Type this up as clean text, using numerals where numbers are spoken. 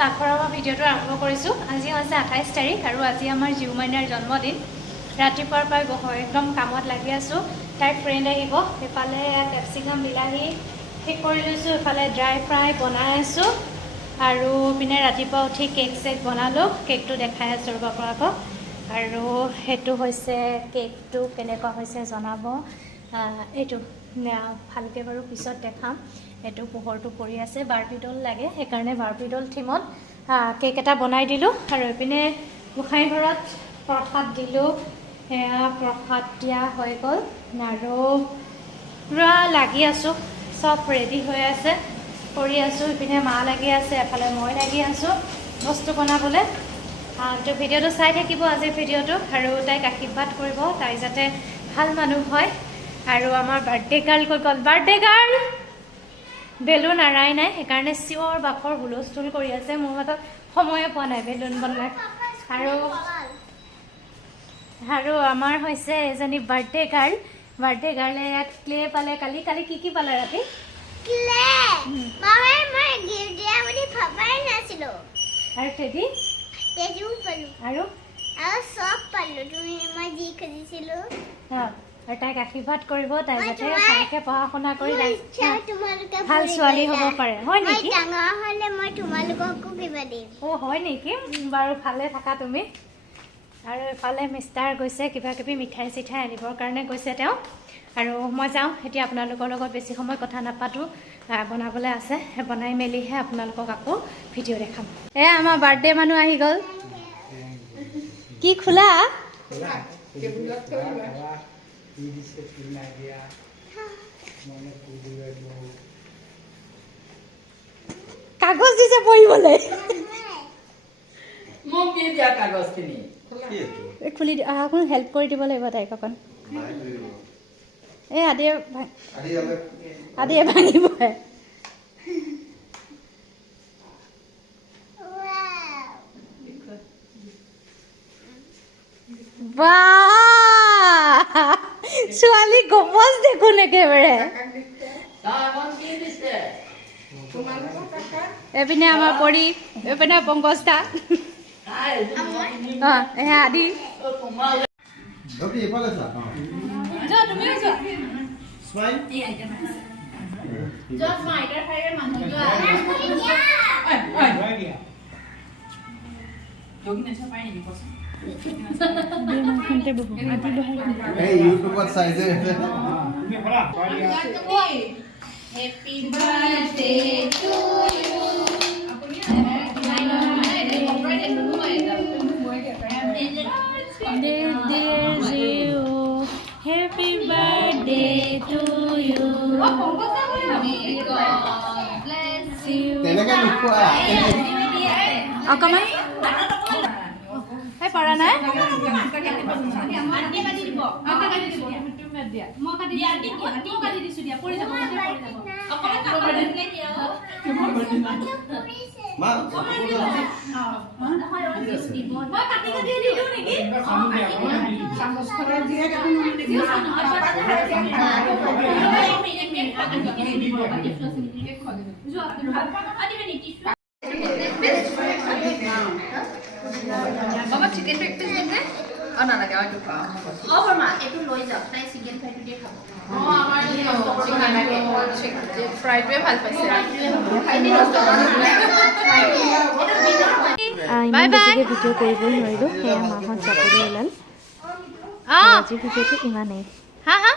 পাকঘৰৰ ভিডিঅ'টো আৰম্ভ কৰিছোঁ। আজি হৈছে 28 তাৰিখ আৰু আজি আমাৰ জিউ মাইনাৰ জন্মদিন। ৰাতিপুৱাৰ পৰাই একদম কামত লাগি আছোঁ। তাইৰ ফ্ৰেণ্ড আহিব। এইফালে কেপচিকাম বিলাহী ঠিক কৰি লৈছোঁ, এইফালে ড্ৰাই ফ্ৰাই বনাই আছোঁ আৰু পিনে ৰাতিপুৱা উঠি কেক চেক বনালোঁ। কেকটো দেখাই আছোঁ ৰ'ব আপোনালোকক। আৰু সেইটো হৈছে কেকটো কেনেকুৱা হৈছে জনাব। এইটো ভালকৈ বাৰু পিছত দেখাম। এইটো পোহৰটো পৰি আছে, বাৰ্বিডল লাগে, সেইকাৰণে বাৰ্বিডল থিমত কেক এটা বনাই দিলোঁ। আৰু এইপিনে গোসাঁই ঘৰত প্ৰসাদ দিলোঁ। সেয়া প্ৰসাদ দিয়া হৈ গ'ল আৰু পুৰা লাগি আছোঁ, চব ৰেডি হৈ আছে, কৰি আছোঁ। ইপিনে মা লাগি আছে, এফালে মই লাগি আছোঁ বস্তু বনাবলৈ। তো ভিডিঅ'টো চাই থাকিব আজিৰ ভিডিঅ'টো আৰু তাইক আশীৰ্বাদ কৰিব, তাই যাতে ভাল মানুহ হয়। আৰু আমাৰ বাৰ্থডে গাৰ্ল কৈ গ'ল, বাৰ্থডে গাৰ্ল বেলুন আৰাই নাই, সেইকাৰণে চিঞৰ বাখৰ হুলস্থুল কৰি আছে। মোৰ হাতত সময়ে পোৱা নাই বেলুন বনাই। আৰু আমাৰ হৈছে এজনী বাৰ্থডে গাৰ্ল। বাৰ্থডে গাৰ্লে ইয়াত ক্লে পালে কালি। কালি কি পালে ৰাতি? আৰু টেডি আৰু তাইক আশীৰ্বাদ কৰিব, তাই যাতে ভালকে পঢ়া শুনা কৰি ভাল ছোৱালী হ'ব পাৰে। হয় নেকি? হয় নেকি? বাৰু ভালে থাকা তুমি। আৰু এফালে মিষ্টাৰ গৈছে কিবা কিবি মিঠাই চিঠাই আনিবৰ কাৰণে গৈছে তেওঁ। আৰু মই যাওঁ এতিয়া, আপোনালোকৰ লগত বেছি সময় কথা নাপাতোঁ, বনাবলৈ আছে। বনাই মেলিহে আপোনালোকক আকৌ ভিডিঅ' দেখাম। আমাৰ বাৰ্থডে মানুহ আহি গ'ল। কি খোলা? কাগজ দিছে পঢ়িবলৈ। খুলি অকণ হেল্প কৰি দিব লাগিব তাইক অকণ। আদিয়ে ভাঙিব। ছোৱালী গপচ দেখোন একেবাৰে। এইপিনে আমাৰ পৰি, এইপিনে পংকজ দা, আদি। Happy birthday to you. Happy birthday to you. May God bless you. Come on. Hey, Parana. Mama chicken breakfast did that? Oh no, like I do. Oh, Mama, it will load up. Nice chicken fried today. Oh, our chicken like fried way ভাল পাইছে। Bye bye. Video কৰিবই নোৱাৰিলো, সেয়া মাখন চাবলৈ ওলাল। আজি ভিডিওটো ইমানেই। হা হা।